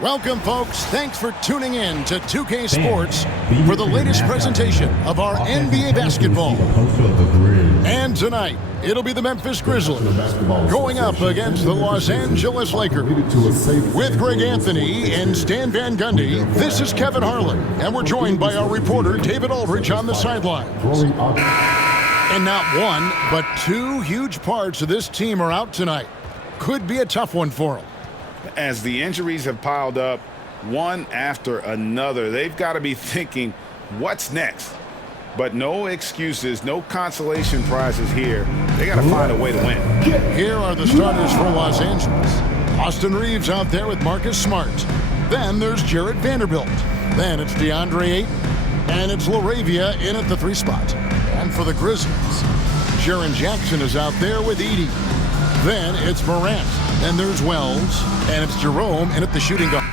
Welcome, folks. Thanks for tuning in to 2K Sports for the latest presentation of our NBA basketball. And tonight, it'll be the Memphis Grizzlies going up against the Los Angeles Lakers. With Greg Anthony and Stan Van Gundy, this is Kevin Harlan, and we're joined by our reporter David Aldridge on the sidelines. And not one, but two huge parts of this team are out tonight. Could be a tough one for them. As the injuries have piled up, one after another, they've got to be thinking, what's next? But no excuses, no consolation prizes here. They got to find a way to win. Here are the starters for Los Angeles. Austin Reeves out there with Marcus Smart. Then there's Jarrett Vanderbilt. Then it's DeAndre Ayton. And it's LaRavia in at the 3 spot. And for the Grizzlies, Jaren Jackson is out there with Edey. Then it's Morant. Then there's Wells. And it's Jerome in at the shooting guard.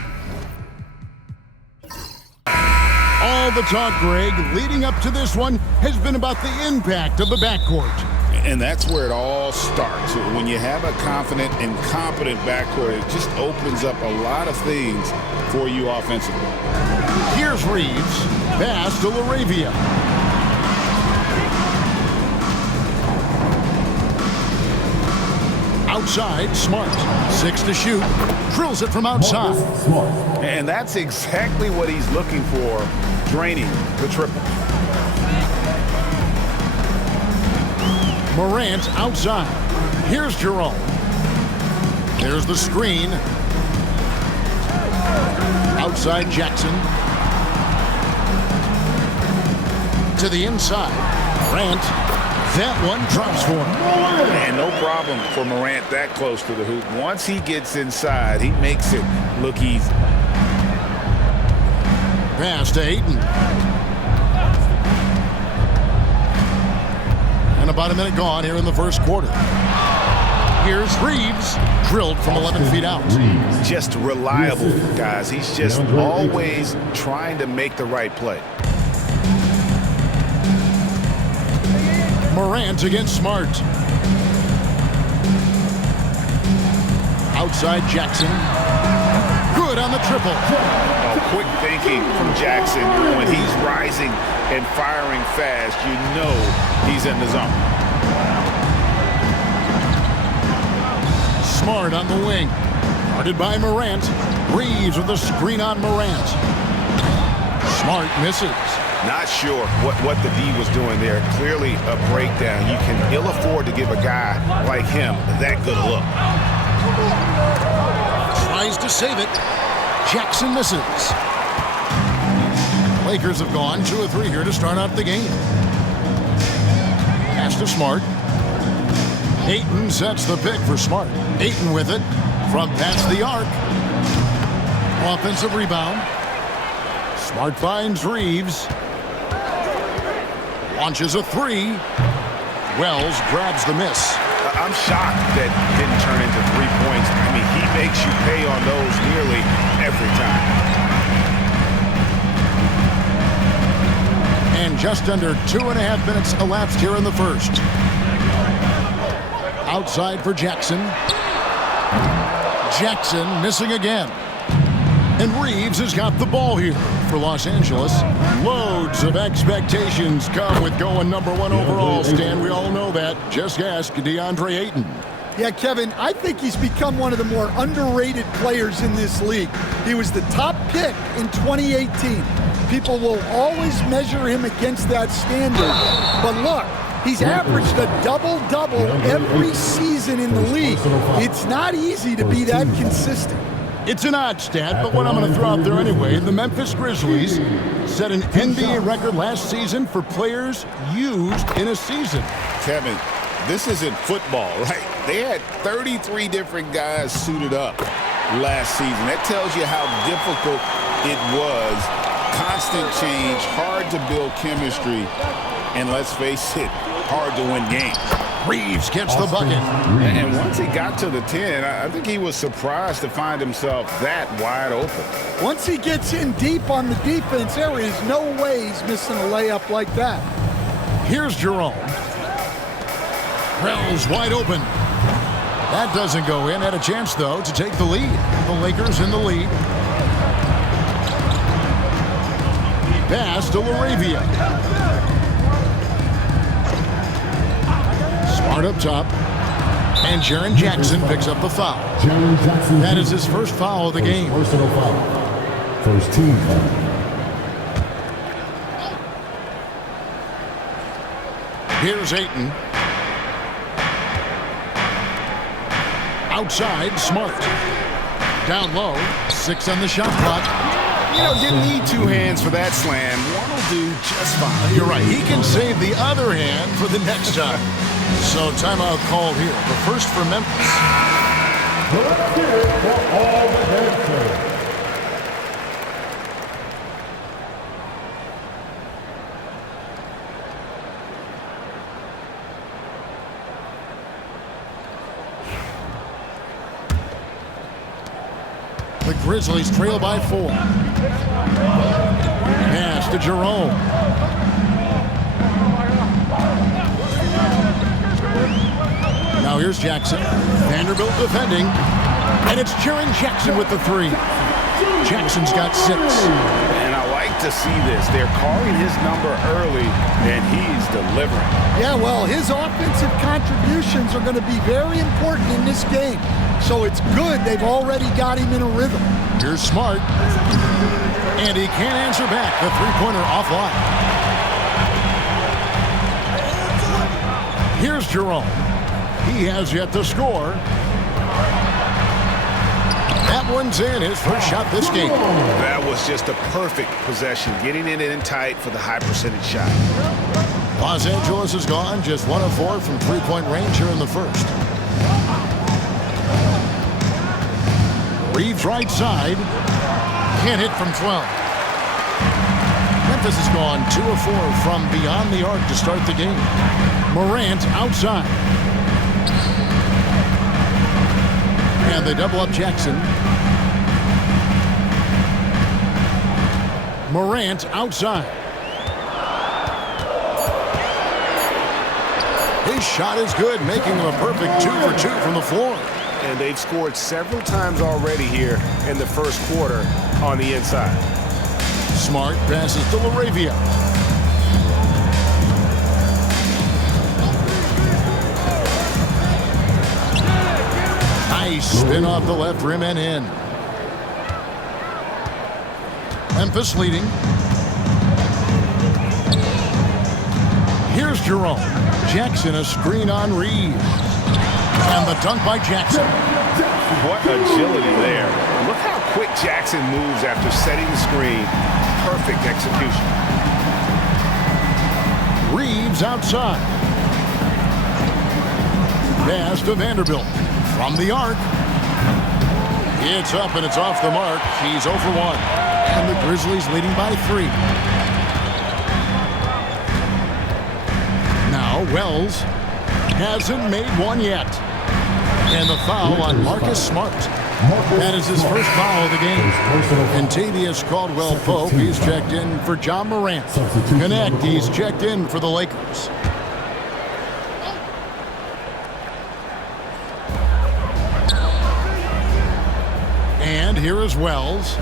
All the talk, Greg, leading up to this one has been about the impact of the backcourt. And that's where it all starts. When you have a confident and competent backcourt, it just opens up a lot of things for you offensively. Here's Reeves. Pass to LaRavia. Outside, Smart. 6 to shoot. Drills it from outside. And that's exactly what he's looking for, draining the triple. Morant outside. Here's Jerome. There's the screen. Outside Jackson. To the inside. Morant. That one drops for him. And no problem for Morant that close to the hoop. Once he gets inside, he makes it look easy. Pass to Ayton. And about a minute gone here in the first quarter. Here's Reeves, drilled from 11 feet out. Just reliable, guys. He's just always trying to make the right play. Morant against Smart. Outside Jackson. Good on the triple. Oh, quick thinking from Jackson. When he's rising and firing fast, you know he's in the zone. Smart on the wing. Guarded by Morant. Reeves with a screen on Morant. Smart misses. Not sure what the D was doing there. Clearly a breakdown. You can ill afford to give a guy like him that good a look. Tries to save it. Jackson misses. Lakers have gone 2 of 3 here to start out the game. Pass to Smart. Ayton sets the pick for Smart. Ayton with it from past the arc. Offensive rebound. Smart finds Reeves. Launches a 3. Wells grabs the miss. I'm shocked that didn't turn into 3 points. I mean, he makes you pay on those nearly every time. And just under 2.5 minutes elapsed here in the first. Outside for Jackson. Jackson missing again. And Reeves has got the ball here for Los Angeles. Loads of expectations come with going number 1 overall, Stan. We all know that. Just ask DeAndre Ayton. Yeah, Kevin, I think he's become one of the more underrated players in this league. He was the top pick in 2018. People will always measure him against that standard. But look, he's averaged a double-double every season in the league. It's not easy to be that consistent. It's an odd stat, but what I'm going to throw out there anyway. The Memphis Grizzlies set an NBA record last season for players used in a season. Kevin, this isn't football, right? They had 33 different guys suited up last season. That tells you how difficult it was. Constant change, hard to build chemistry, and let's face it, hard to win games. Reeves gets the bucket. And once he got to the 10, I think he was surprised to find himself that wide open. Once he gets in deep on the defense, there is no way he's missing a layup like that. Here's Jerome. Wells wide open. That doesn't go in. Had a chance, though, to take the lead. The Lakers in the lead. Pass to Laravia. Smart up top. And Jaren Jackson picks up the foul. That is his first foul of the game. Personal foul. First team foul. Here's Ayton. Outside, Smart. Down low, 6 on the shot clock. You know, didn't need 2 hands for that slam. One will do just fine. You're right. He can save the other hand for the next time. So timeout called here. The first for Memphis. Let's get it for all the heads. The Grizzlies trail by 4. Pass to Jerome. Now here's Jackson. Vanderbilt defending. And it's Jaren Jackson with the 3. Jackson's got 6. And I like to see this. They're calling his number early, and he's delivering. Yeah, well, his offensive contributions are going to be very important in this game. So it's good they've already got him in a rhythm. Here's Smart. And he can't answer back. The three-pointer offline. Here's Jerome. He has yet to score. That one's in, his first shot this game. That was just a perfect possession, getting it in tight for the high percentage shot. Los Angeles is gone, just 1 of 4 from three-point range here in the first. Reeves right side. Can't hit from 12. Memphis has gone 2 of 4 from beyond the arc to start the game. Morant outside. And they double up Jackson. Morant outside. His shot is good, making him a perfect 2 for 2 from the floor. And they've scored several times already here in the first quarter on the inside. Smart passes to Laravia. Nice spin off the left rim and in. Memphis leading. Here's Jerome. Jackson a screen on Reeves. And the dunk by Jackson. What agility there. Look how quick Jackson moves after setting the screen. Perfect execution. Reeves outside. Pass to Vanderbilt. From the arc. It's up and it's off the mark. He's 0 for 1. And the Grizzlies leading by 3. Now Wells hasn't made one yet. And the foul on Marcus Smart. That is his first foul of the game. And Tavius Caldwell-Pope, he's checked in for John Morant. Connect, he's checked in for the Lakers. And here is Wells.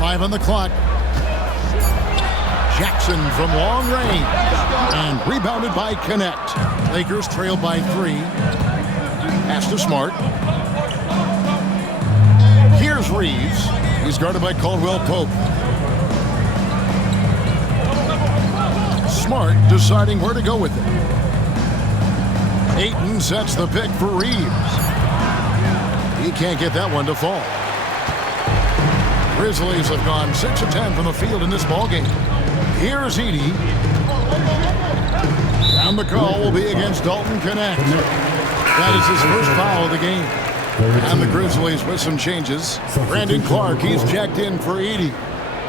5 on the clock. Jackson from long range. And rebounded by Connect. Lakers trail by 3. Pass to Smart. Here's Reeves. He's guarded by Caldwell-Pope. Smart deciding where to go with it. Ayton sets the pick for Reeves. He can't get that one to fall. Grizzlies have gone 6 of 10 from the field in this ballgame. Here's Edey. And the call will be against Dalton Connect. That is his first foul of the game. And the Grizzlies with some changes. Brandon Clark, he's checked in for Edey.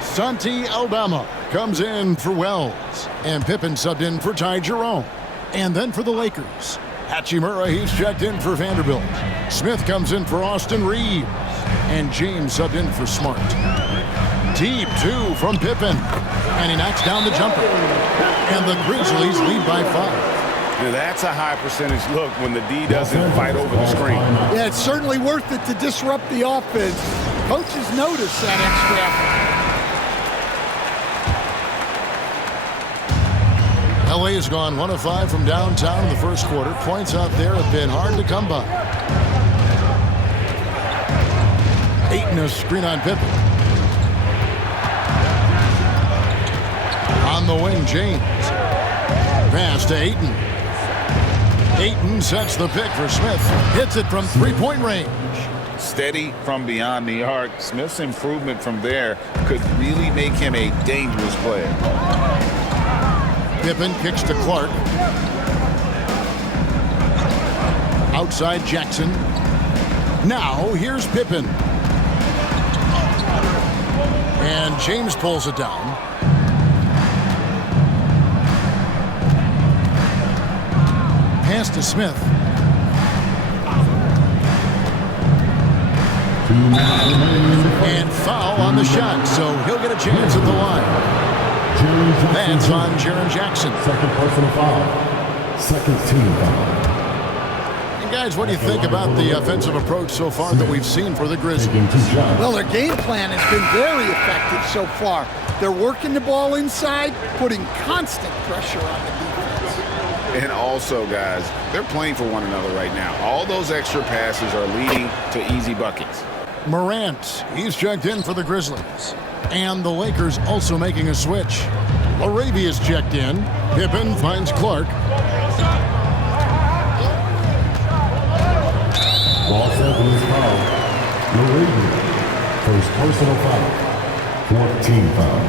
Santi Aldama comes in for Wells. And Pippen subbed in for Ty Jerome. And then for the Lakers, Hachimura, he's checked in for Vanderbilt. Smith comes in for Austin Reeves. And James subbed in for Smart. Deep 2 from Pippen. And he knocks down the jumper. And the Grizzlies lead by 5. Now that's a high percentage look when the D doesn't fight over the screen. Yeah, it's certainly worth it to disrupt the offense. Coaches notice that extra effort. LA has gone 1 of 5 from downtown in the first quarter. Points out there have been hard to come by. Ayton, a screen on Pippen. On the wing, James. Pass to Ayton. Ayton sets the pick for Smith. Hits it from three-point range. Steady from beyond the arc. Smith's improvement from there could really make him a dangerous player. Pippen kicks to Clark. Outside Jackson. Now here's Pippen. And James pulls it down. Pass to Smith. And foul on the shot, so he'll get a chance at the line. That's on Jaren Jackson. Second personal foul. Second team foul. And guys, what do you think about the offensive approach so far that we've seen for the Grizzlies? Well, their game plan has been very effective so far. They're working the ball inside, putting constant pressure on the defense. And also, guys, they're playing for one another right now. All those extra passes are leading to easy buckets. Morant, he's checked in for the Grizzlies. And the Lakers also making a switch. Arabia's checked in. Pippen finds Clark. Los Angeles foul. Arabia. First personal foul. Fourth team foul.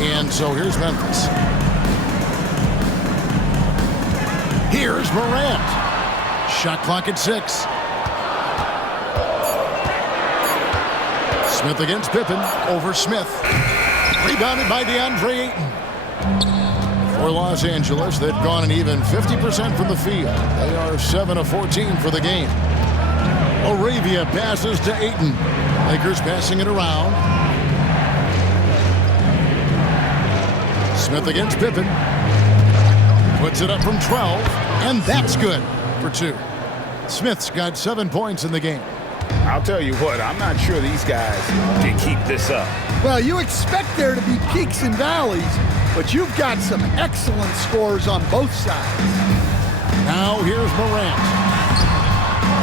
And so here's Memphis. Here's Morant. Shot clock at 6. Smith against Pippen. Over Smith. Rebounded by DeAndre Ayton. For Los Angeles, they've gone an even 50% from the field. They are 7 of 14 for the game. Arabia passes to Ayton. Lakers passing it around. Smith against Pippen. Puts it up from 12, and that's good for 2. Smith's got 7 points in the game. I'll tell you what, I'm not sure these guys can keep this up. Well, you expect there to be peaks and valleys, but you've got some excellent scores on both sides. Now here's Morant.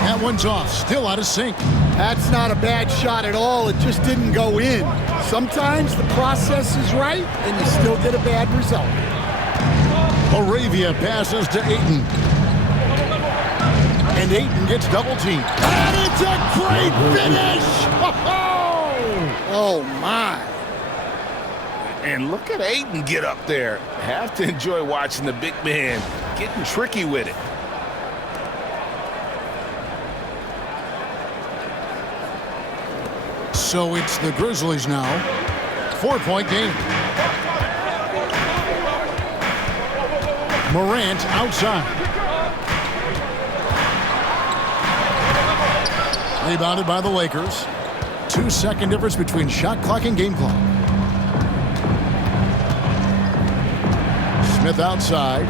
That one's off, still out of sync. That's not a bad shot at all. It just didn't go in. Sometimes the process is right, and you still get a bad result. Arabia passes to Ayton. And Ayton gets double teamed. And it's a great finish! Oh, my. And look at Ayton get up there. Have to enjoy watching the big man getting tricky with it. So it's the Grizzlies now. 4-point game. Morant outside. Rebounded by the Lakers. 2-second difference between shot clock and game clock. Smith outside.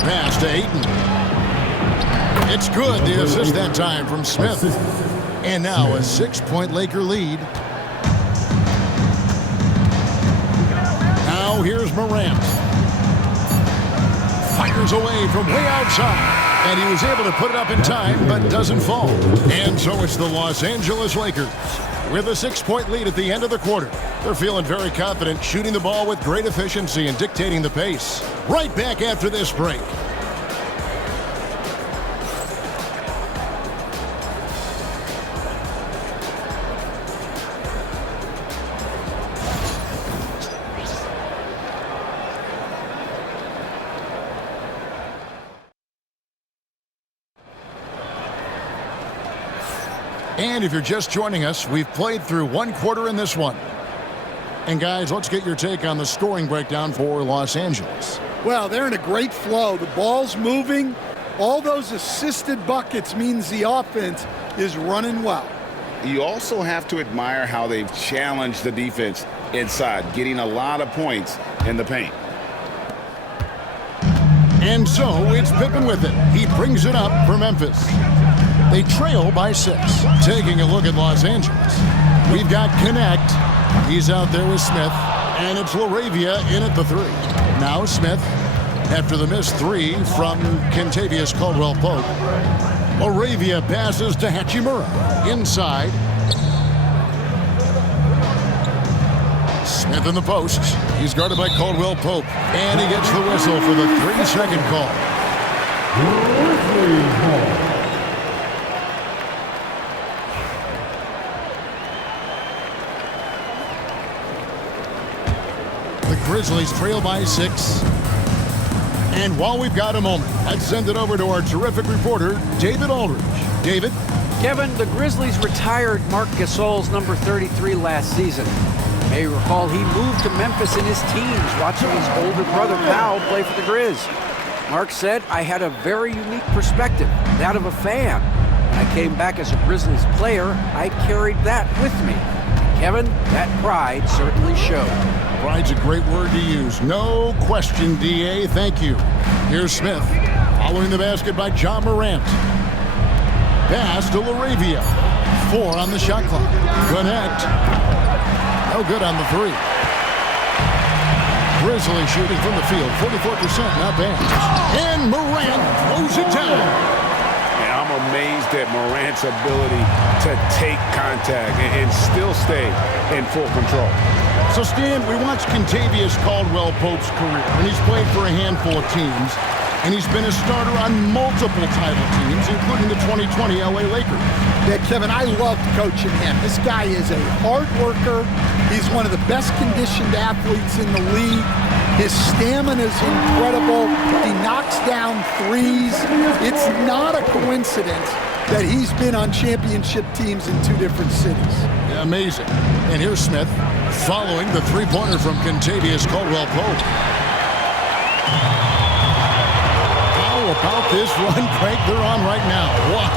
Pass to Ayton. It's good. The assist that time from Smith. And now a 6-point Laker lead. Now here's Morant. Fires away from way outside. And he was able to put it up in time, but doesn't fall. And so it's the Los Angeles Lakers with a 6-point lead at the end of the quarter. They're feeling very confident, shooting the ball with great efficiency and dictating the pace. Right back after this break. And if you're just joining us, we've played through 1 quarter in this one. And guys, let's get your take on the scoring breakdown for Los Angeles. Well, they're in a great flow. The ball's moving. All those assisted buckets means the offense is running well. You also have to admire how they've challenged the defense. inside, getting a lot of points in the paint. And so it's Pippen with it. He brings it up for Memphis. They trail by 6. Taking a look at Los Angeles. We've got Connect. He's out there with Smith. And it's LaRavia in at the 3. Now Smith, after the missed 3 from Kentavious Caldwell-Pope. LaRavia passes to Hachimura. Inside. Smith in the post. He's guarded by Caldwell-Pope. And he gets the whistle for the 3-second call. The Grizzlies trail by 6. And while we've got a moment, let's send it over to our terrific reporter, David Aldridge. David? Kevin, the Grizzlies retired Marc Gasol's number 33 last season. You may recall he moved to Memphis in his teens, watching his older brother Powell play for the Grizz. Marc said, "I had a very unique perspective, that of a fan. When I came back as a Grizzlies player, I carried that with me." Kevin, that pride certainly showed. Pride's a great word to use. No question, D.A. Thank you. Here's Smith. Following the basket by John Morant. Pass to LaRavia. 4 on the shot clock. Connect. No good on the 3. Grizzlies shooting from the field. 44%, not bad. And Morant throws it down. And I'm amazed at Morant's ability to take contact and still stay in full control. So, Stan, we watched Kentavious Caldwell-Pope's career, and he's played for a handful of teams, and he's been a starter on multiple title teams, including the 2020 LA Lakers. Yeah, Kevin, I loved coaching him. This guy is a hard worker. He's one of the best conditioned athletes in the league. His stamina is incredible. He knocks down threes. It's not a coincidence that he's been on championship teams in 2 different cities. Yeah, amazing. And here's Smith following the 3-pointer from Kentavious Caldwell-Pope. How about this run break they're on right now? Wow.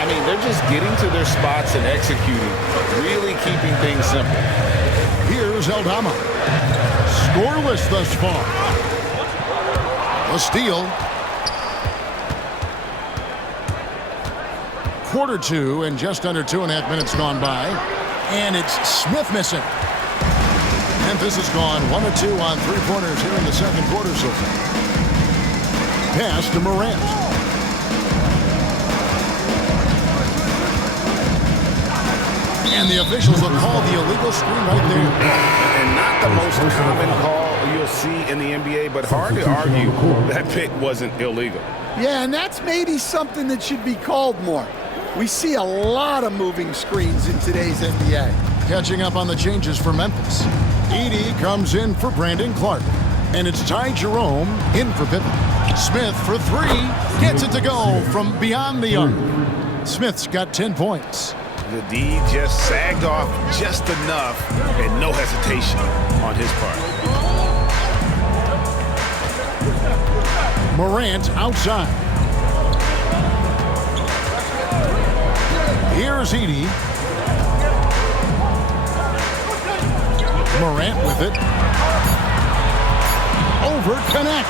I mean, they're just getting to their spots and executing, really keeping things simple. Here's Aldama. Scoreless thus far. A steal. Quarter 2 and just under 2.5 minutes gone by. And it's Smith missing. Memphis has gone 1 of 2 on 3-pointers here in the second quarter so far. Pass to Morant. And the officials have called the illegal screen right there. And not the most common call you'll see in the NBA, but hard to argue that pick wasn't illegal. Yeah, and that's maybe something that should be called more. We see a lot of moving screens in today's NBA. Catching up on the changes for Memphis. Edey comes in for Brandon Clark. And it's Ty Jerome in for Pippen. Smith for 3. Gets it to go from beyond the arc. Smith's got 10 points. The D just sagged off just enough and no hesitation on his part. Morant outside. Here's Edey. Morant with it. Over Connect.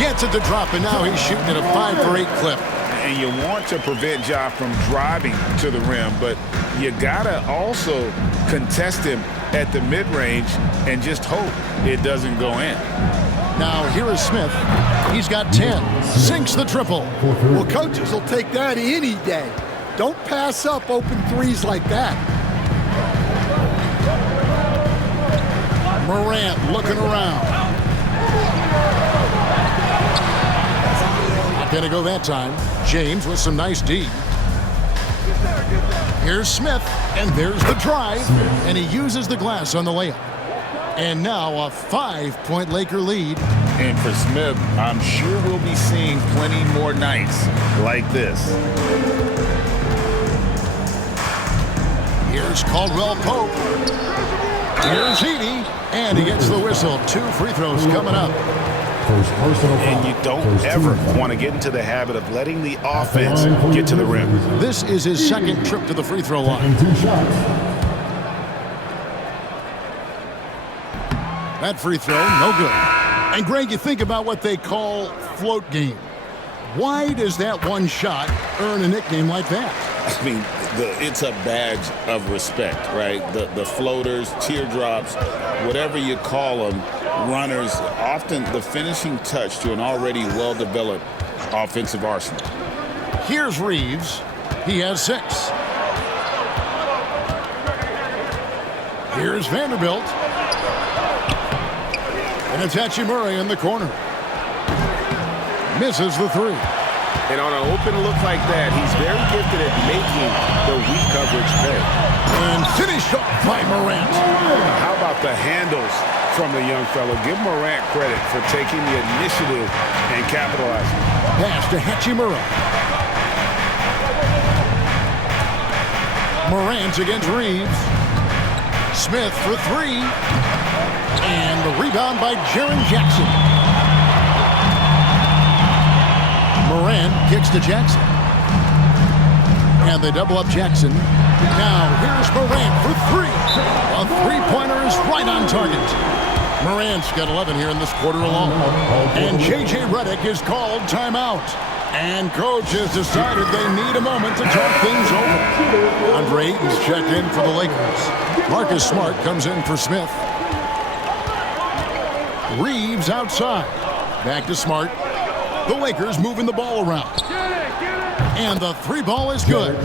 Gets it to drop, and now he's shooting at a 5 for 8 clip. And you want to prevent Ja from driving to the rim, but you gotta also contest him at the mid-range and just hope it doesn't go in. Now here is Smith. He's got 10. Sinks the triple. Well, coaches will take that any day. Don't pass up open threes like that. Morant looking around. Not gonna go that time. James with some nice D. Here's Smith, and there's the drive, and he uses the glass on the layup. And now a 5-point Laker lead. And for Smith, I'm sure we'll be seeing plenty more nights like this. Here's Caldwell-Pope. Here's Edey, and he gets the whistle. 2 free throws coming up. And you don't ever want to get into the habit of letting the offense get to the rim. This is his second trip to the free throw line. That free throw, no good. And Greg, you think about what they call float game. Why does that one shot earn a nickname like that? I mean, it's a badge of respect, right? The floaters, teardrops, whatever you call them, runners, often the finishing touch to an already well-developed offensive arsenal. Here's Reeves. He has 6. Here's Vanderbilt. And it's Hachimura in the corner. Misses the 3. And on an open look like that, he's very gifted at making the weak coverage pay. And finished off by Morant. How about the handles from the young fellow? Give Morant credit for taking the initiative and capitalizing. Pass to Hachimura. Morant against Reeves. Smith for 3. And the rebound by Jaren Jackson. Morant kicks to Jackson. And they double up Jackson. Now here's Morant for 3. A three-pointer is right on target. Morant's got 11 here in this quarter alone. And J.J. Redick is called timeout. And coach has decided they need a moment to talk things over. Andre Ayton's checked in for the Lakers. Marcus Smart comes in for Smith. Reeves outside. Back to Smart. The Lakers moving the ball around. And the 3 ball is good.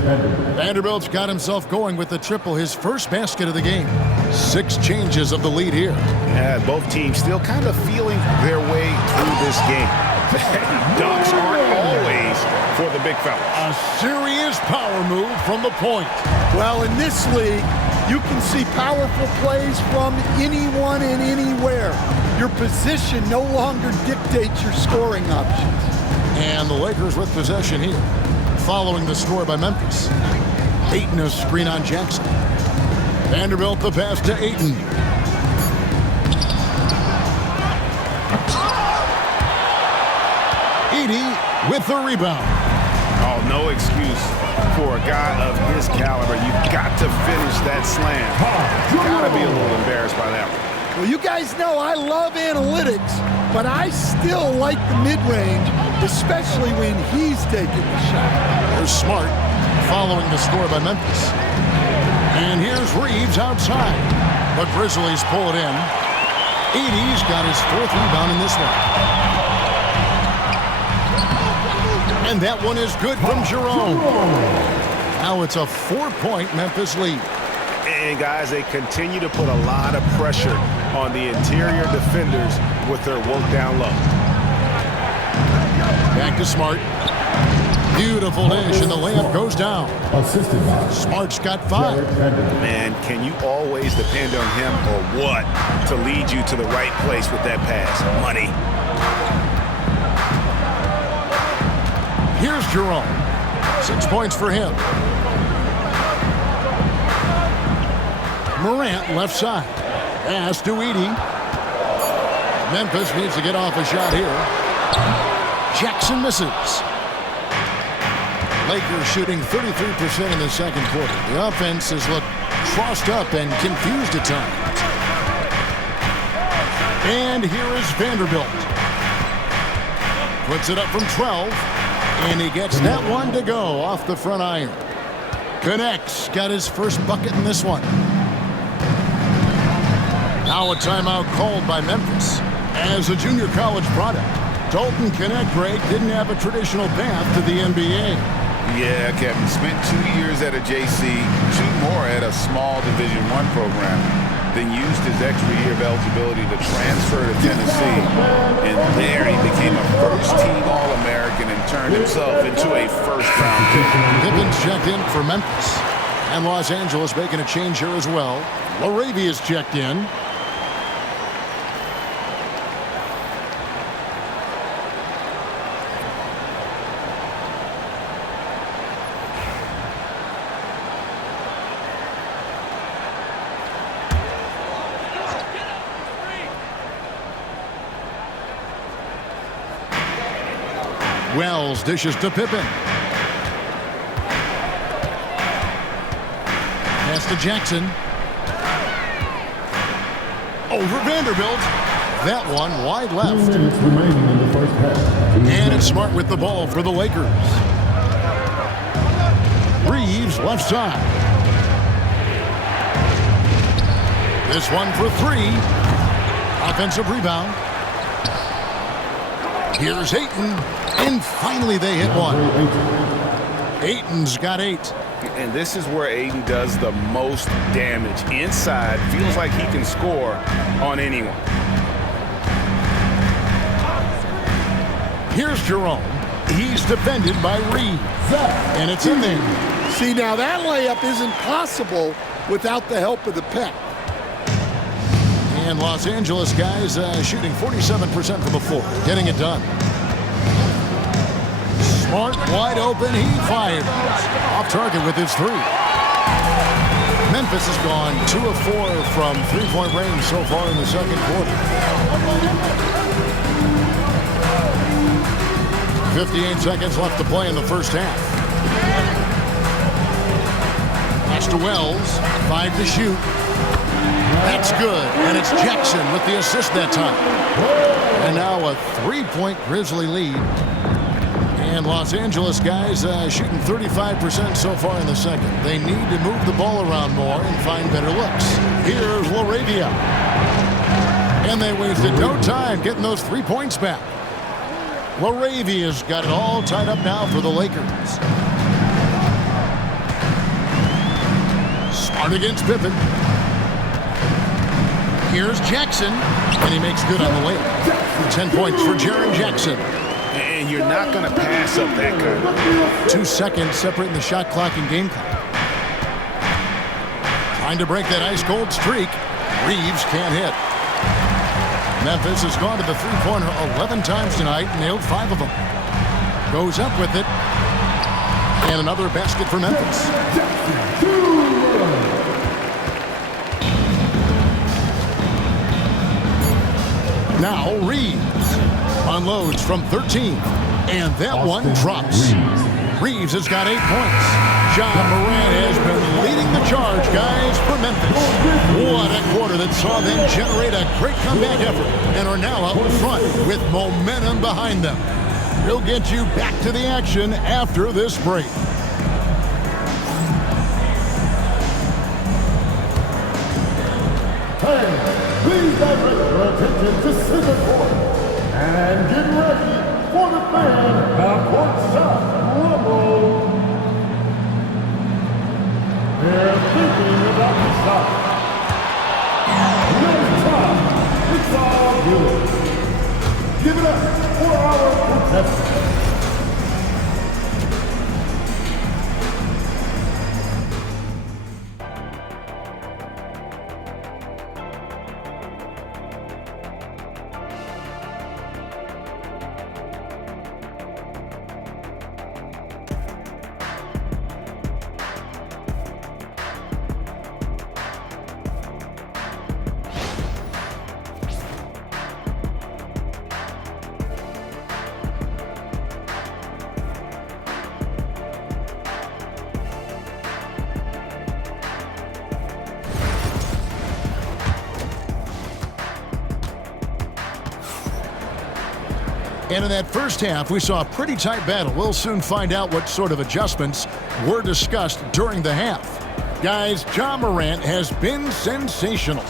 Vanderbilt's got himself going with the triple, his first basket of the game. 6 changes of the lead here. Yeah, both teams still kind of feeling their way through this game. Dunks aren't always for the big fellas. A serious power move from the point. Well, in this league, you can see powerful plays from anyone and anywhere. Your position no longer dictates your scoring options. And the Lakers with possession here, following the score by Memphis. Ayton a screen on Jackson. Vanderbilt the pass to Ayton. Edey with the rebound. Oh, no excuse for a guy of his caliber. You've got to finish that slam. You've got to be a little embarrassed by that one. Well, you guys know I love analytics, but I still like the mid-range, especially when he's taking the shot. There's Smart following the score by Memphis. And here's Reeves outside. The Grizzlies pull it in. Edey's got his 4th rebound in this one. And that one is good from Jerome. Now it's a 4-point Memphis lead. And guys, they continue to put a lot of pressure on the interior defenders with their work down low. Back to Smart. Beautiful dish, and the layup goes down. Assisted by Smart's got 5. Man, can you always depend on him or what to lead you to the right place with that pass? Money. Here's Jerome. 6 points for him. Morant left side. Pass to Edey. Memphis needs to get off a shot here. Jackson misses. Lakers shooting 33% in the second quarter. The offense has looked crossed up and confused at times. And here is Vanderbilt. Puts it up from 12. And he gets that one to go off the front iron. Connects. Got his first bucket in this one. Now a timeout called by Memphis. As a junior college product, Dalton Connect, Greg, didn't have a traditional path to the NBA. Yeah, Kevin. Spent 2 years at a JC, 2 more at a small Division I program. Then used his extra year of eligibility to transfer to Tennessee. And there he became a first-team All-American and turned himself into a first-round pick. Pippin's checked in for Memphis. And Los Angeles making a change here as well. Laravia's checked in. Wells dishes to Pippen. Pass to Jackson. over Vanderbilt. That one wide left. 2 minutes remaining in the first half. And it's Smart with the ball for the Lakers. Reeves left side. This one for 3. Offensive rebound. Here's Ayton. And finally they hit one. Ayton's got 8. And this is where Ayton does the most damage. Inside, feels like he can score on anyone. Here's Jerome. He's defended by Reeves. And it's in there. See, now that layup isn't possible without the help of the pec. And Los Angeles guys shooting 47% from the floor. Getting it done. Smart, wide open, he fires. Off target with his 3. Memphis has gone 2 of 4 from three-point range so far in the second quarter. 58 seconds left to play in the first half. Pass to Wells, 5 to shoot. That's good, and it's Jackson with the assist that time. And now a 3-point Grizzly lead. And Los Angeles guys shooting 35% so far in the second. They need to move the ball around more and find better looks. Here's Laravia. And they wasted no time getting those 3 points back. Laravia's got it all tied up now for the Lakers. Smart against Pippen. Here's Jackson, and he makes good on the layup. 10 points for Jaren Jackson. And you're not going to pass up that kind. 2 seconds separating the shot clock and game clock. Trying to break that ice-cold streak. Reeves can't hit. Memphis has gone to the three-pointer 11 times tonight, nailed 5 of them. Goes up with it. And another basket for Memphis. Now Reeves unloads from 13. And that one drops. Reeves has got 8 points. John Morant has been leading the charge, guys, for Memphis. What a quarter that saw them generate a great comeback effort and are now out in front with momentum behind them. We'll get you back to the action after this break. Hey, please direct your attention to center court. And get ready for the fan half-court shot rumble. They're thinking about the shot. No time. It's all good. Give it up for our contestants. And in that first half, we saw a pretty tight battle. We'll soon find out what sort of adjustments were discussed during the half. Guys, John Morant has been sensational.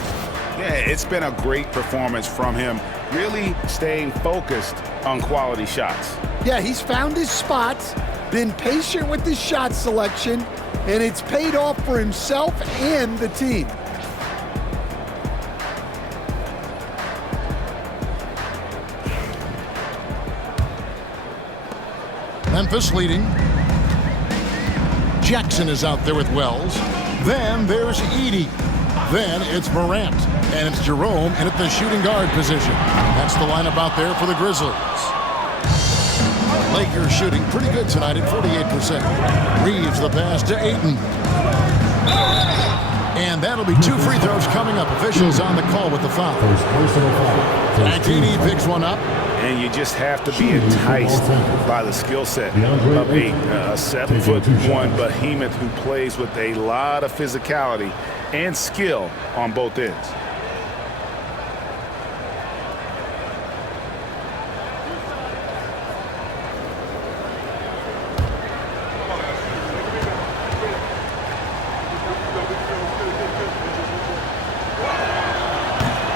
Yeah, it's been a great performance from him, really staying focused on quality shots. Yeah, he's found his spots, been patient with his shot selection, and it's paid off for himself and the team. Memphis leading. Jackson is out there with Wells. Then there's Edey. Then it's Morant. And it's Jerome in at the shooting guard position. That's the lineup out there for the Grizzlies. Lakers shooting pretty good tonight at 48%. Reeves the pass to Ayton. And that'll be 2 free throws coming up. Officials on the call with the foul. Agini picks one up. And you just have to be enticed by the skill set of a 7'1" behemoth who plays with a lot of physicality and skill on both ends.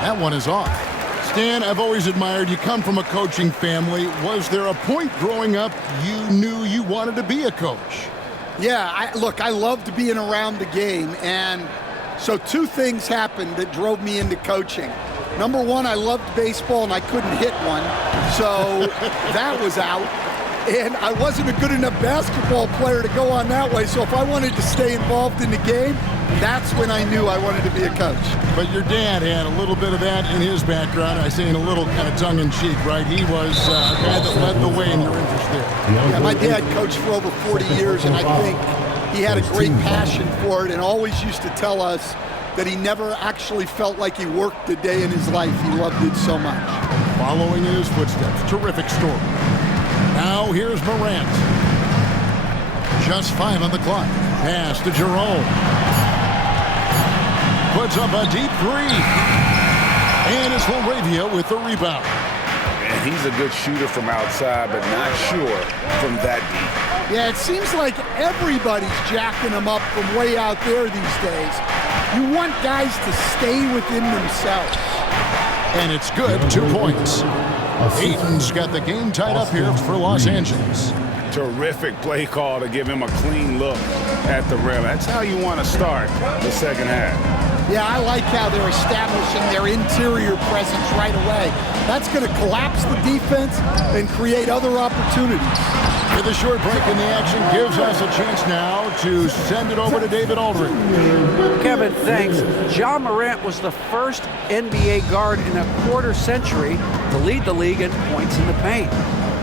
That one is off. Stan, I've always admired you. Come from a coaching family. Was there a point growing up you knew you wanted to be a coach? Yeah, look, I loved being around the game, and so two things happened that drove me into coaching. Number one, I loved baseball, and I couldn't hit one, so that was out. And I wasn't a good enough basketball player to go on that way, so if I wanted to stay involved in the game, that's when I knew I wanted to be a coach. But your dad had a little bit of that in his background. I say in a little kind of tongue-in-cheek, right? He was a guy that led the way in your interest there. Yeah, my dad coached for over 40 years, and I think he had a great passion for it and always used to tell us that he never actually felt like he worked a day in his life. He loved it so much. Following in his footsteps. Terrific story. Now here's Morant. Just 5 on the clock. Pass to Jerome. Puts up a deep three. And it's Laravia with the rebound. And he's a good shooter from outside, but not sure from that deep. Yeah, it seems like everybody's jacking him up from way out there these days. You want guys to stay within themselves. And it's good. 2 points. Aiton's got the game tied up here for Los Angeles. Terrific play call to give him a clean look at the rim. That's how you want to start the second half. Yeah, I like how they're establishing their interior presence right away. That's going to collapse the defense and create other opportunities. With a short break in the action gives us a chance now to send it over to David Aldridge. Kevin, thanks. Ja Morant was the first NBA guard in a quarter century to lead the league in points in the paint.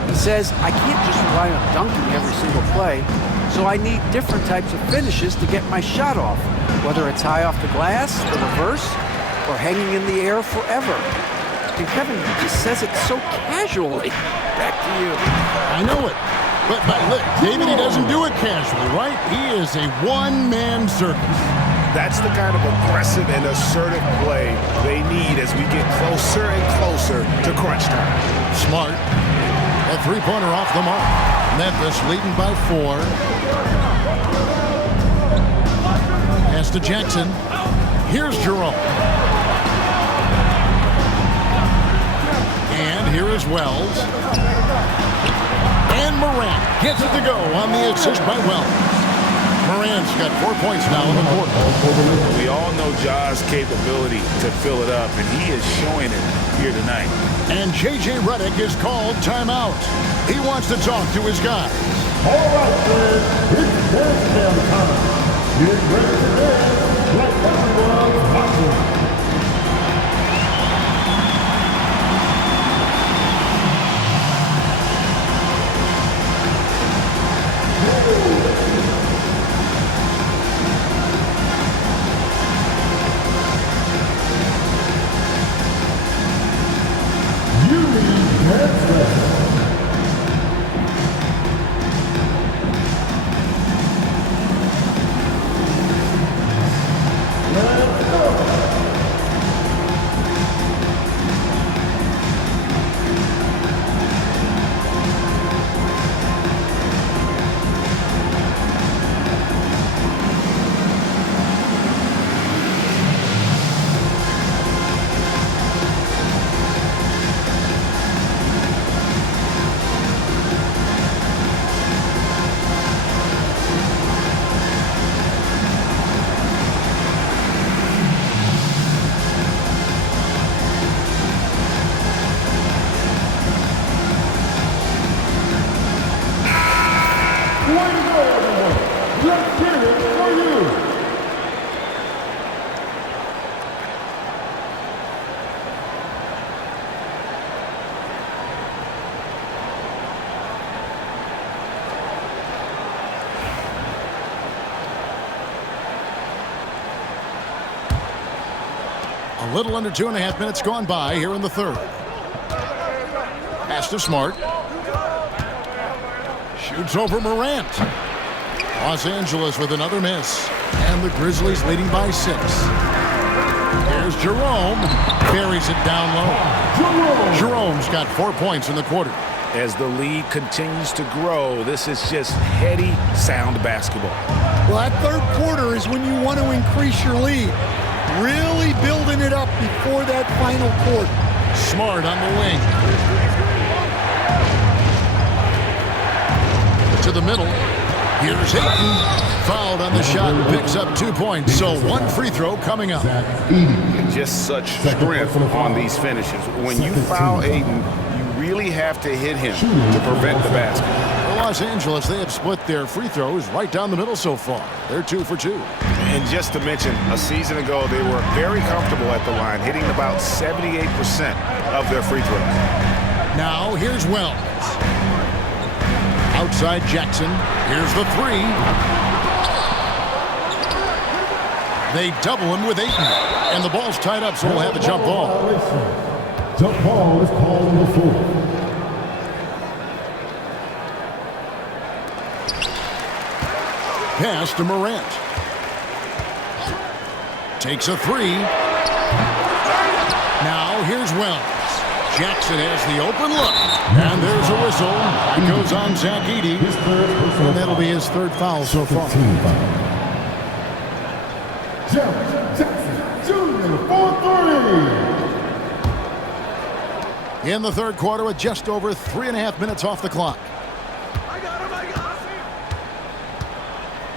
He says, I can't just rely on dunking every single play, so I need different types of finishes to get my shot off, whether it's high off the glass, the reverse, or hanging in the air forever. And Kevin just says it so casually. Back to you. I know it. But look, David, he doesn't do it casually, right? He is a one-man circus. That's the kind of aggressive and assertive play they need as we get closer and closer to crunch time. Smart. A three-pointer off the mark. Memphis leading by 4. Pass to Jackson. Here's Jerome. And here is Wells. And Morant gets it to go on the assist by Wells. Morant's got 4 points now in the quarter. We all know Ja's capability to fill it up, and he is showing it here tonight. And J.J. Redick is called timeout. He wants to talk to his guys. All right, friends, it's dance down time. Get ready to dance like everyone's watching. A little under 2.5 minutes gone by here in the third. Pass to Smart. Shoots over Morant. Los Angeles with another miss. And the Grizzlies leading by 6. Here's Jerome. Buries it down low. Jerome's got 4 points in the quarter. As the lead continues to grow, this is just heady, sound basketball. Well, that third quarter is when you want to increase your lead. really building it up before that final quarter. Smart on the wing. To the middle. Here's Ayton. Fouled on the shot and picks up 2 points. So one free throw coming up. Just such strength on these finishes. When you foul Ayton, you really have to hit him to prevent the basket. For Los Angeles, they have split their free throws right down the middle so far. They're 2 for 2. And just to mention, a season ago, they were very comfortable at the line, hitting about 78% of their free throws. Now here's Wells. Outside Jackson. Here's the 3. They double him with Ayton. And the ball's tied up, so we'll have a jump ball. Jump ball is called on the floor. Pass to Morant. Takes a 3. Now here's Wells. Jackson has the open look. And there's a whistle. It goes on Zach Edey. And that'll be his 3rd foul so far. Jackson Jr. for 3. In the 3rd quarter with just over 3.5 minutes off the clock.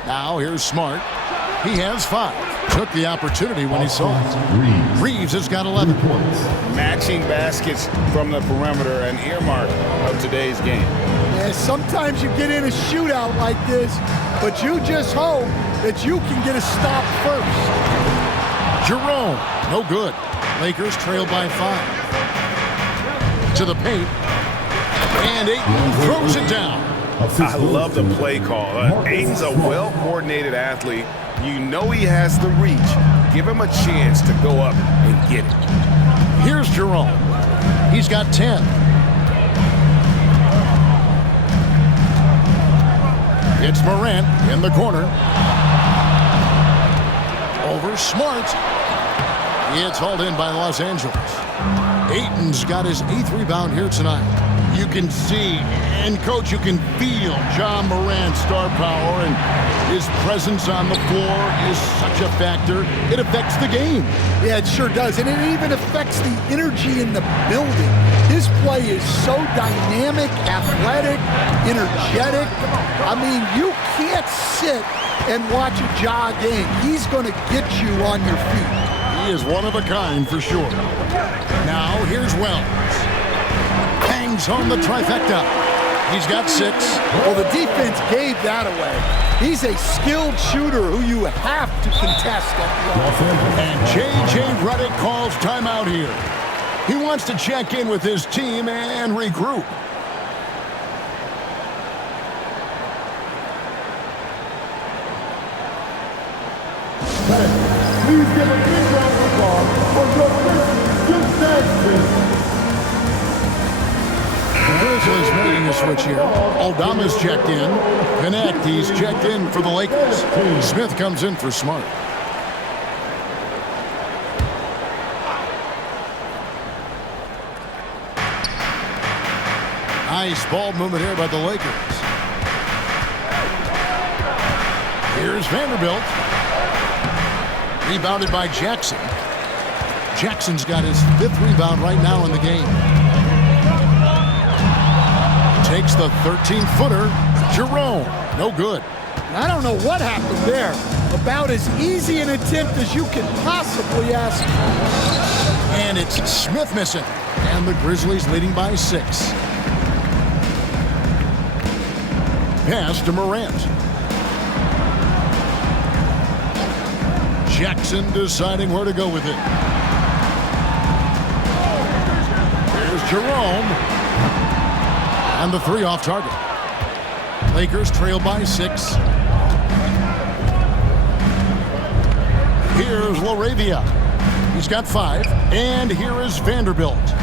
Now here's Smart. He has 5. Took the opportunity when he saw it. Reeves has got 11 points. Matching baskets from the perimeter, an earmark of today's game. Yeah, sometimes you get in a shootout like this, but you just hope that you can get a stop first. Jerome, no good. Lakers trail by 5. To the paint. And Ayton throws it down. I love the play call. Ayton's a well-coordinated athlete. You know he has the reach. Give him a chance to go up and get it. Here's Jerome. He's got 10. It's Morant in the corner. Over Smart. It's hauled in by Los Angeles. Ayton's got his 8th rebound here tonight. You can see, and coach, you can feel John Morant's star power, and his presence on the floor is such a factor. It affects the game. Yeah, it sure does, and it even affects the energy in the building. His play is so dynamic, athletic, energetic. I mean, you can't sit and watch a Ja game. He's going to get you on your feet. He is one of a kind for sure. Now here's Wells. Hangs home the trifecta. He's got 6. Well, the defense gave that away. He's a skilled shooter who you have to contest at the line. And J.J. Redick calls timeout here. He wants to check in with his team and regroup. Please give a big round of applause for your Grizzlies. Good thanks, Grizzlies making a switch here. Aldama's checked in. Connect, he's checked in for the Lakers. Smith comes in for Smart. Nice ball movement here by the Lakers. Here's Vanderbilt. Rebounded by Jackson. Jackson's got his 5th rebound right now in the game. Takes the 13-footer. Jerome, no good. I don't know what happened there. About as easy an attempt as you can possibly ask for. And it's Smith missing. And the Grizzlies leading by 6. Pass to Morant. Jackson deciding where to go with it. Here's Jerome. And the 3 off target. Lakers trail by 6. Here's LaRavia. He's got 5. And here is Vanderbilt.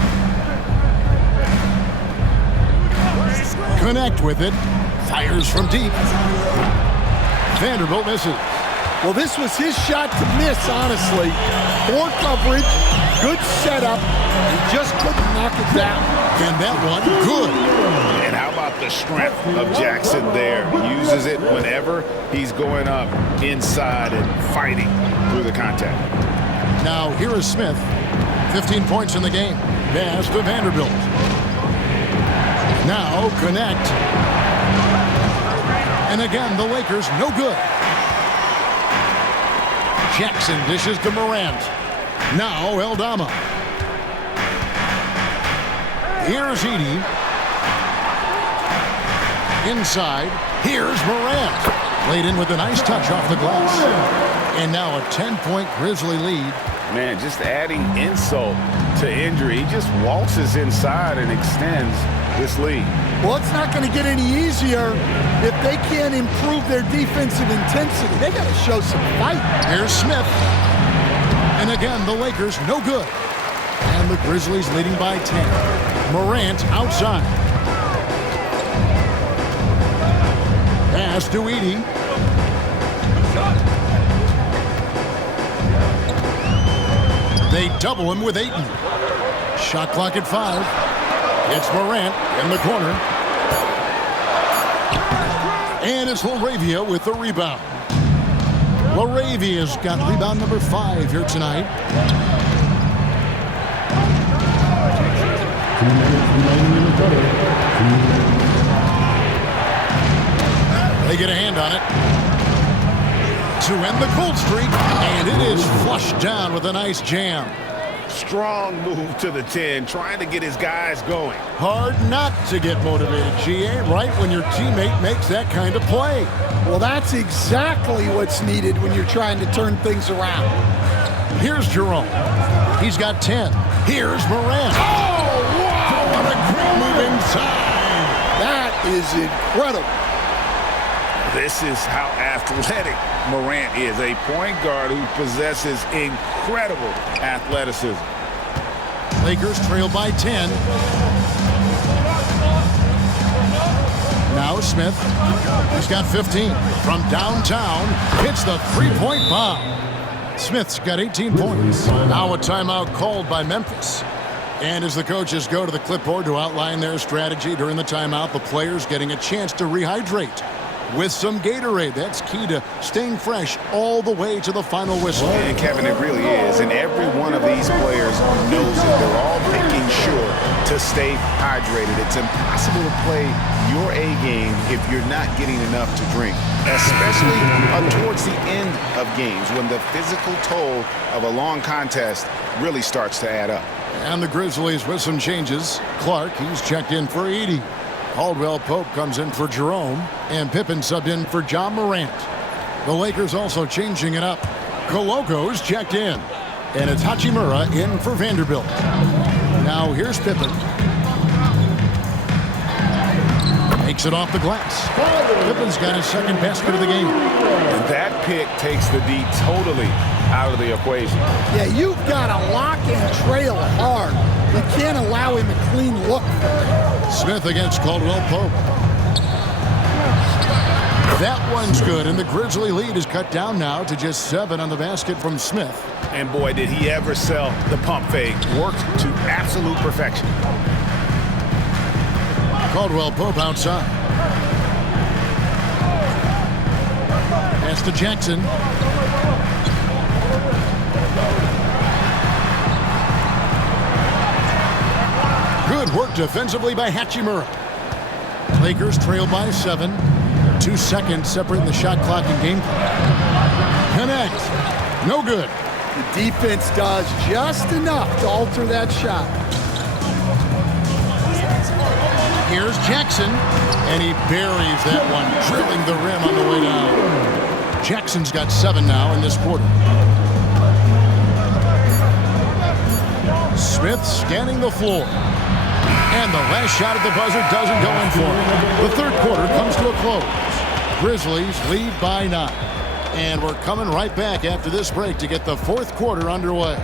Connect with it. Fires from deep. Vanderbilt misses. Well, this was his shot to miss, honestly. Poor coverage, good setup. He just couldn't knock it down. And that one, good. And how about the strength of Jackson there? Uses it whenever he's going up inside and fighting through the contact. Now here is Smith. 15 points in the game. Pass to Vanderbilt. Now connect. And again, the Lakers no good. Jackson dishes to Morant. Now Eldama. Here's Edey. Inside. Here's Morant. Laid in with a nice touch off the glass. And now a 10-point Grizzly lead. Man, just adding insult to injury. He just waltzes inside and extends this lead. Well, it's not going to get any easier if they can't improve their defensive intensity. They got to show some fight. Here's Smith. And again, the Lakers no good. And the Grizzlies leading by 10. Morant outside. Pass to Edey. They double him with Ayton. Shot clock at 5. It's Morant in the corner. And it's LaRavia with the rebound. LaRavia's got rebound number 5 here tonight. 2 minutes remaining in the quarter. They get a hand on it to end the cold streak, and it is flushed down with a nice jam. Strong move to the 10, trying to get his guys going. Hard not to get motivated, GA, right when your teammate makes that kind of play. Well, that's exactly what's needed when you're trying to turn things around. Here's Jerome. He's got 10. Here's Morant. Oh, wow! What a quick move inside. That is incredible. This is how athletic Morant is, a point guard who possesses incredible athleticism. Lakers trail by 10. Now Smith. He's got 15. From downtown, hits the three-point bomb. Smith's got 18 points. Now a timeout called by Memphis. And as the coaches go to the clipboard to outline their strategy during the timeout, the players getting a chance to rehydrate with some Gatorade. That's key to staying fresh all the way to the final whistle. And Kevin, it really is. And every one of these players knows it. They're all making sure to stay hydrated. It's impossible to play your A game if you're not getting enough to drink, especially towards the end of games when the physical toll of a long contest really starts to add up. And the Grizzlies with some changes. Clark, he's checked in for Edey. Caldwell Pope comes in for Jerome, and Pippen subbed in for John Morant. The Lakers also changing it up. Coloco's checked in, and it's Hachimura in for Vanderbilt. Now here's Pippen. Makes it off the glass. Pippen's got his second basket of the game. And that pick takes the D totally out of the equation. Yeah, you've got to lock and trail hard. You can't allow him a clean look. Smith against Caldwell Pope. That one's good, and the Grizzly lead is cut down now to just 7 on the basket from Smith. And boy, did he ever sell the pump fake. Worked to absolute perfection. Caldwell Pope outside. Pass to Jackson. Good work defensively by Hachimura. Lakers trail by 7. 2 seconds separating the shot clock and game clock. Connect. No good. The defense does just enough to alter that shot. Here's Jackson, and he buries that one, drilling the rim on the way down. Jackson's got 7 now in this quarter. Smith scanning the floor. And the last shot at the buzzer doesn't go in for him. The third quarter comes to a close. Grizzlies lead by 9. And we're coming right back after this break to get the fourth quarter underway.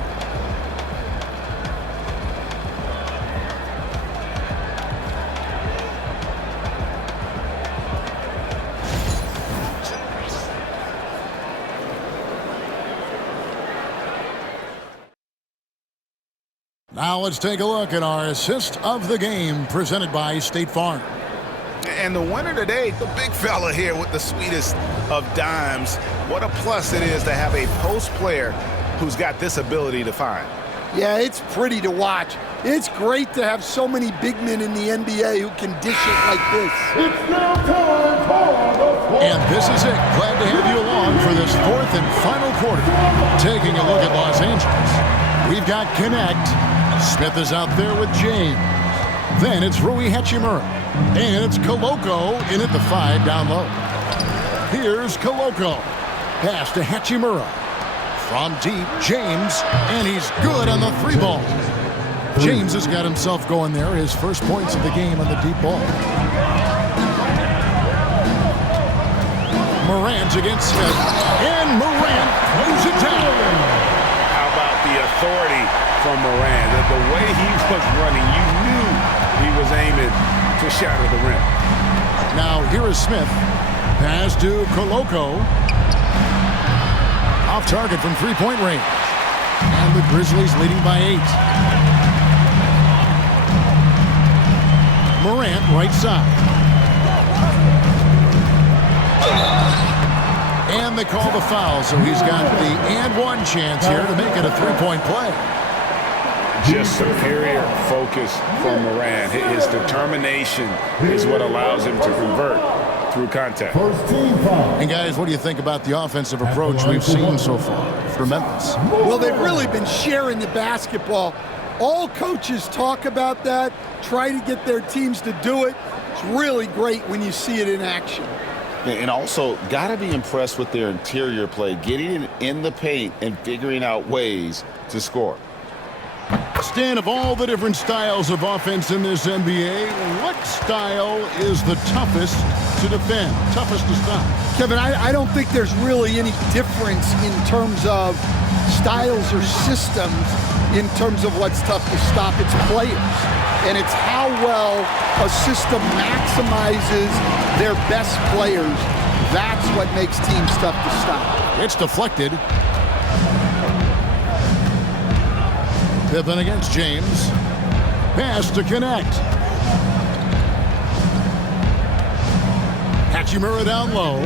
Now let's take a look at our assist of the game presented by State Farm. And the winner today, the big fella here with the sweetest of dimes. What a plus it is to have a post player who's got this ability to find. Yeah, it's pretty to watch. It's great to have so many big men in the NBA who can dish it like this. It's now time for the fourth. And this is it. Glad to have you along for this fourth and final quarter. Taking a look at Los Angeles. We've got Connect. Smith is out there with James. Then it's Rui Hachimura. And it's Koloko in at the 5 down low. Here's Koloko. Pass to Hachimura. From deep, James, and he's good on the 3 ball. James has got himself going there, his first points of the game on the deep ball. Morant against Smith, and Morant throws it down. How about the authority from Morant? The way he was running, you knew he was aiming to shatter the rim. Now here is Smith. Pass to Koloko. Off target from 3-point range. And the Grizzlies leading by 8. Morant right side. And they call the foul, so he's got the and one chance here to make it a 3-point play. Just superior focus from Morant. His determination is what allows him to convert through contact. First team foul. And guys, what do you think about the offensive approach we've seen so far for Memphis? Well, they've really been sharing the basketball. All coaches talk about that, try to get their teams to do it. It's really great when you see it in action. And also, got to be impressed with their interior play, getting in the paint and figuring out ways to score. Stan, of all the different styles of offense in this NBA, what style is the toughest to defend, toughest to stop? Kevin, I don't think there's really any difference in terms of styles or systems in terms of what's tough to stop. It's players, and it's how well a system maximizes their best players. That's what makes teams tough to stop. It's deflected. Pippen against James. Pass to Connect. Hachimura down low.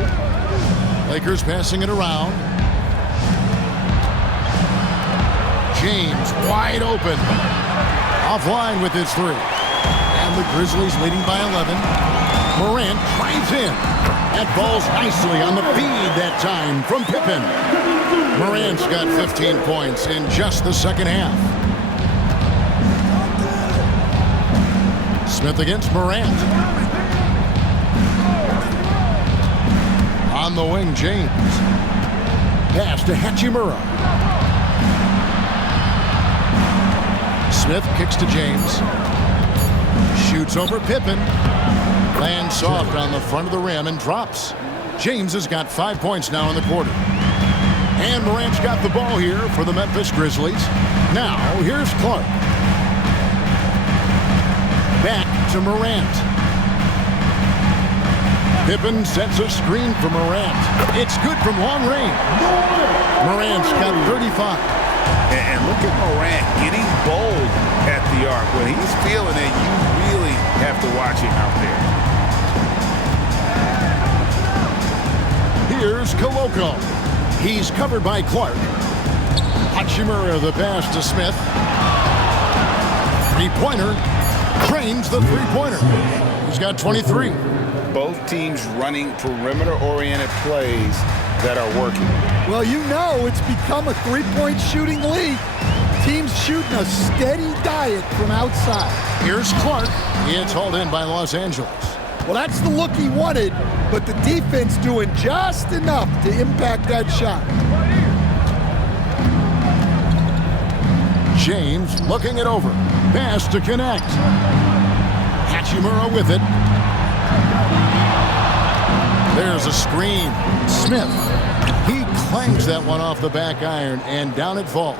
Lakers passing it around. James wide open. Offline with his 3. And the Grizzlies leading by 11. Morant drives in. That falls nicely on the feed that time from Pippen. Morant's got 15 points in just the second half. Smith against Morant. On the wing, James. Pass to Hachimura. Smith kicks to James. Shoots over Pippen. Lands soft on the front of the rim and drops. James has got 5 points now in the quarter. And Morant's got the ball here for the Memphis Grizzlies. Now, here's Clark. Back to Morant. Pippen sets a screen for Morant. It's good from long range. Morant's got 35. And look at Morant getting bold at the arc. When he's feeling it, you really have to watch him out there. Here's Koloko. He's covered by Clark. Hachimura the pass to Smith. 3-pointer. Trains the 3-pointer. He's got 23. Both teams running perimeter-oriented plays that are working. Well, you know it's become a 3-point shooting league. Teams shooting a steady diet from outside. Here's Clark. It's hauled in by Los Angeles. Well, that's the look he wanted, but the defense doing just enough to impact that shot. James looking it over. Pass to Connect. Hachimura with it. There's a screen. Smith. He clangs that one off the back iron, and down it falls.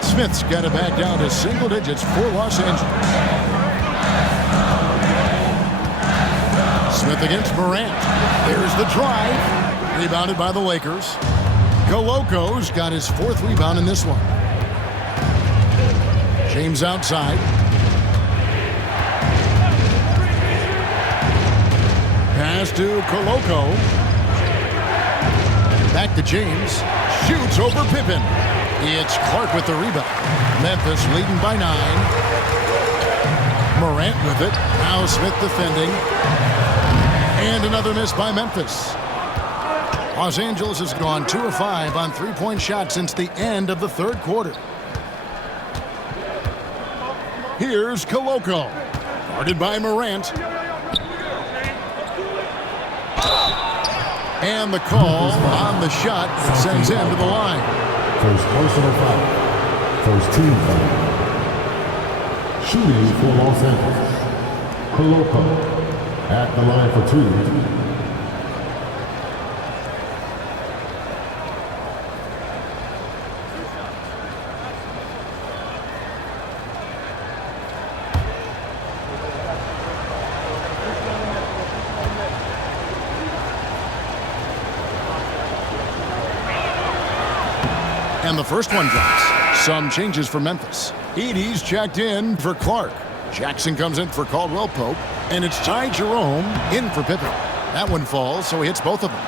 Smith's got it back down to single digits for Los Angeles. Smith against Morant. There's the drive. Rebounded by the Lakers. Koloko's got his 4th rebound in this one. James outside. Pass to Koloko. Back to James. Shoots over Pippen. It's Clark with the rebound. Memphis leading by 9. Morant with it. Now Smith defending. And another miss by Memphis. Los Angeles has gone 2 of 5 on three-point shots since the end of the third quarter. Here's Koloko. Guarded by Morant. And the call on the shot that sends him to the line. First personal foul. First team foul. Shooting for Los Angeles. Koloko at the line for 2. And the first one drops. Some changes for Memphis. Edey's checked in for Clark. Jackson comes in for Caldwell Pope. And it's Ty Jerome in for Pippen. That one falls, so he hits both of them.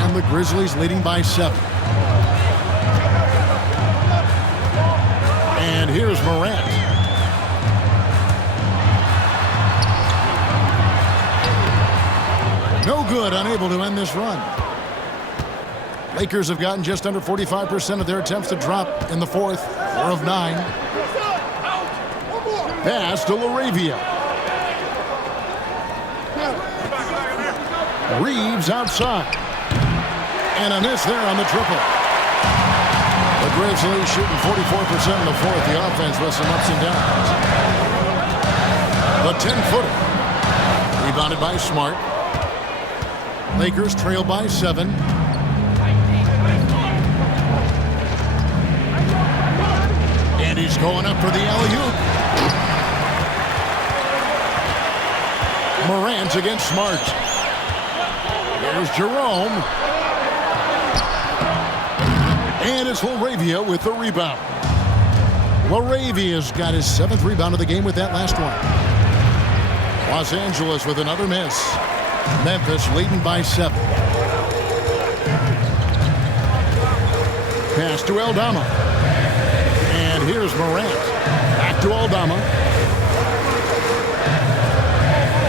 And the Grizzlies leading by 7. And here's Morant. No good, unable to end this run. Lakers have gotten just under 45% of their attempts to drop in the fourth. 4 of 9. Pass to LaRavia. Reeves outside. And a miss there on the triple. The Grizzlies shooting 44% in the fourth. The offense with some ups and downs. The 10-footer. Rebounded by Smart. Lakers trail by 7. And he's going up for the alley-oop. Morant against Smart. Here's Jerome. And it's LaRavia with the rebound. LaRavia's got his 7th rebound of the game with that last one. Los Angeles with another miss. Memphis leading by 7. Pass to Aldama. And here's Morant. Back to Aldama.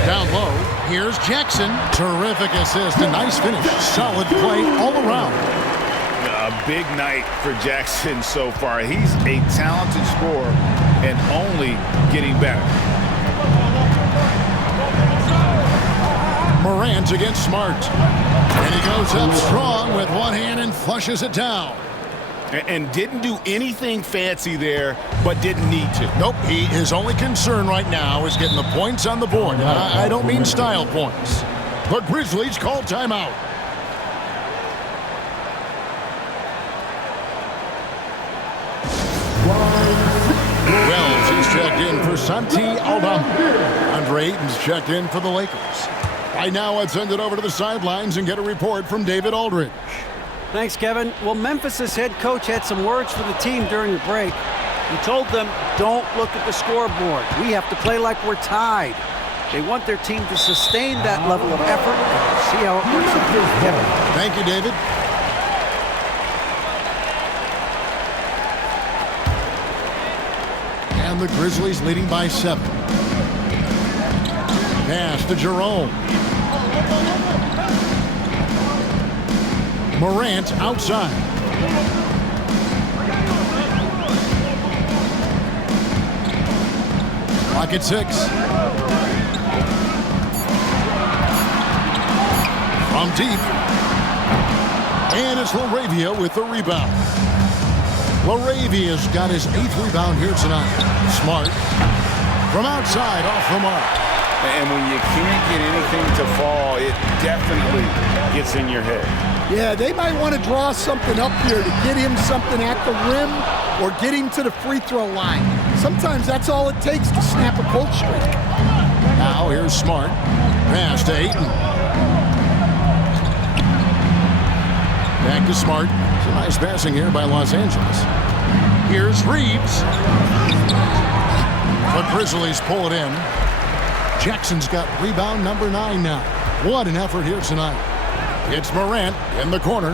Down low. Here's Jackson. Terrific assist. A nice finish. Solid play all around. A big night for Jackson so far. He's a talented scorer and only getting better. Morant against Smart. And he goes up strong with one hand and flushes it down. And didn't do anything fancy there, but didn't need to. Nope, his only concern right now is getting the points on the board. I don't mean style points. The Grizzlies call timeout. Wells is checked in for Santi Aldama. Andre Ayton's checked in for the Lakers. Right now, let's send it over to the sidelines and get a report from David Aldridge. Thanks, Kevin. Well, Memphis' head coach had some words for the team during the break. He told them, don't look at the scoreboard. We have to play like we're tied. They want their team to sustain that level of effort and see how it works out. Kevin. Thank you, David. And the Grizzlies leading by 7. Pass to Jerome. Morant outside. Clock at 6. From deep. And it's LaRavia with the rebound. LaRavia's got his 8th rebound here tonight. Smart. From outside, off the mark. And when you can't get anything to fall, it definitely gets in your head. Yeah, they might want to draw something up here to get him something at the rim or get him to the free throw line. Sometimes that's all it takes to snap a cold streak. Now here's Smart. Pass to Ayton. Back to Smart. It's a nice passing here by Los Angeles. Here's Reeves. The Grizzlies pull it in. Jackson's got rebound number 9 now. What an effort here tonight. It's Morant in the corner.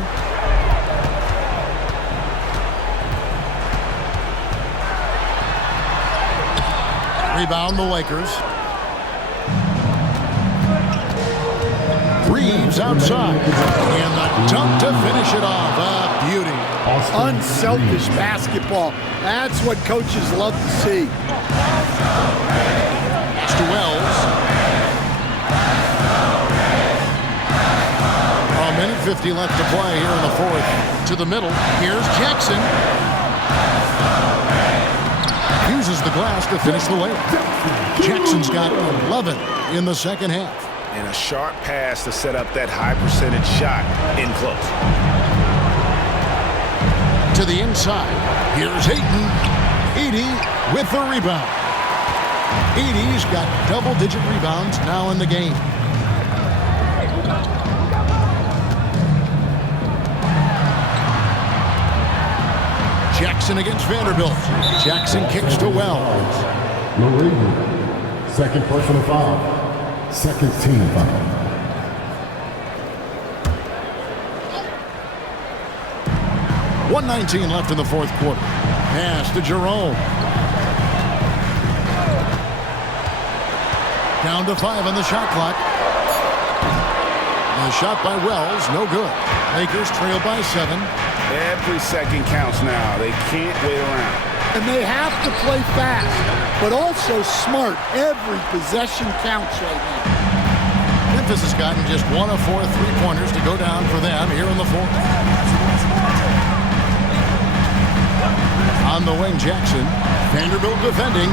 Rebound the Lakers. Reeves outside. And the dunk to finish it off. A beauty. Unselfish basketball. That's what coaches love to see. Pass to Wells. A minute 50 left to play here in the fourth. To the middle. Here's Jackson. Uses the glass to finish the layup. Jackson's got 11 in the second half. And a sharp pass to set up that high percentage shot in close. To the inside. Here's Ayton. 80 with the rebound. 80's got double-digit rebounds now in the game. Jackson against Vanderbilt. Jackson kicks to Wells. Second personal foul. Second team foul. .119 left in the fourth quarter. Pass to Jerome. Down to 5 on the shot clock. The shot by Wells, no good. Lakers trail by 7. Every second counts now. They can't wait around. And they have to play fast, but also smart. Every possession counts right now. Memphis has gotten just 1 of 4 3-pointers to go down for them here in the fourth. On the wing, Jackson. Vanderbilt defending.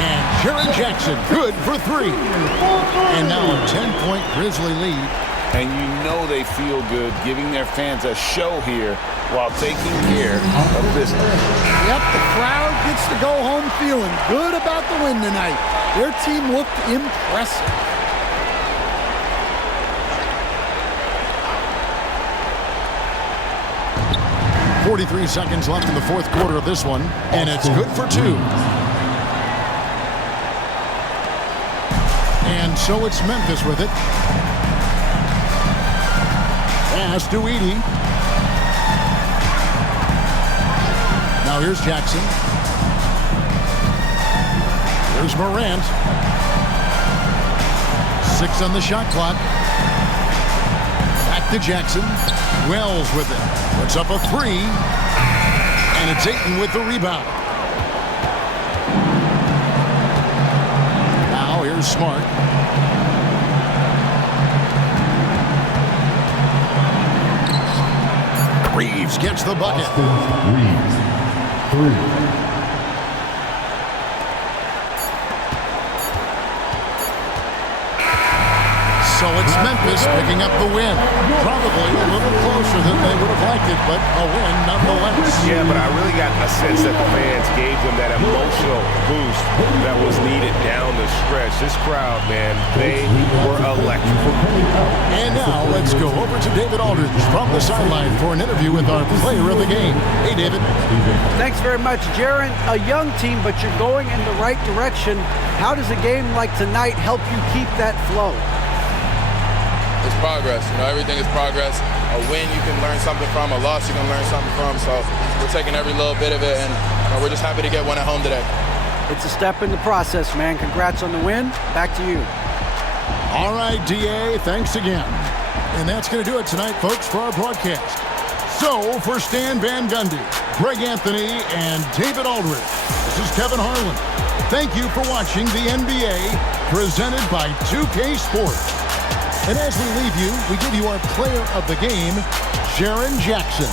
And Jaren Jackson, good for 3. And now a 10-point Grizzly lead. And you know they feel good giving their fans a show here while taking care of business. Yep, the crowd gets to go home feeling good about the win tonight. Their team looked impressive. .43 seconds left in the fourth quarter of this one, and it's good for 2. And so it's Memphis with it. Pass to Edey. Now here's Jackson. Here's Morant. 6 on the shot clock. Back to Jackson. Wells with it. Puts up a 3. And it's Ayton with the rebound. Now here's Smart. Reeves gets the bucket. Reeves. 3. So it's Memphis picking up the win. Probably a little closer than they would have liked it, but a win nonetheless. Yeah, but I really got a sense that the fans gave them that emotional boost that was needed down the stretch. This crowd, man, they were electric. And now let's go over to David Aldridge from the sideline for an interview with our player of the game. Hey, David. Thanks very much, Jaren. A young team, but you're going in the right direction. How does a game like tonight help you keep that flow? It's progress. You know, everything is progress. A win you can learn something from, a loss you can learn something from. So we're taking every little bit of it, and we're just happy to get one at home today. It's a step in the process, man. Congrats on the win. Back to you. All right, DA, thanks again. And that's going to do it tonight, folks, for our broadcast. So, for Stan Van Gundy, Greg Anthony, and David Aldridge, this is Kevin Harlan. Thank you for watching the NBA presented by 2K Sports. And as we leave you, we give you our player of the game, Jaren Jackson.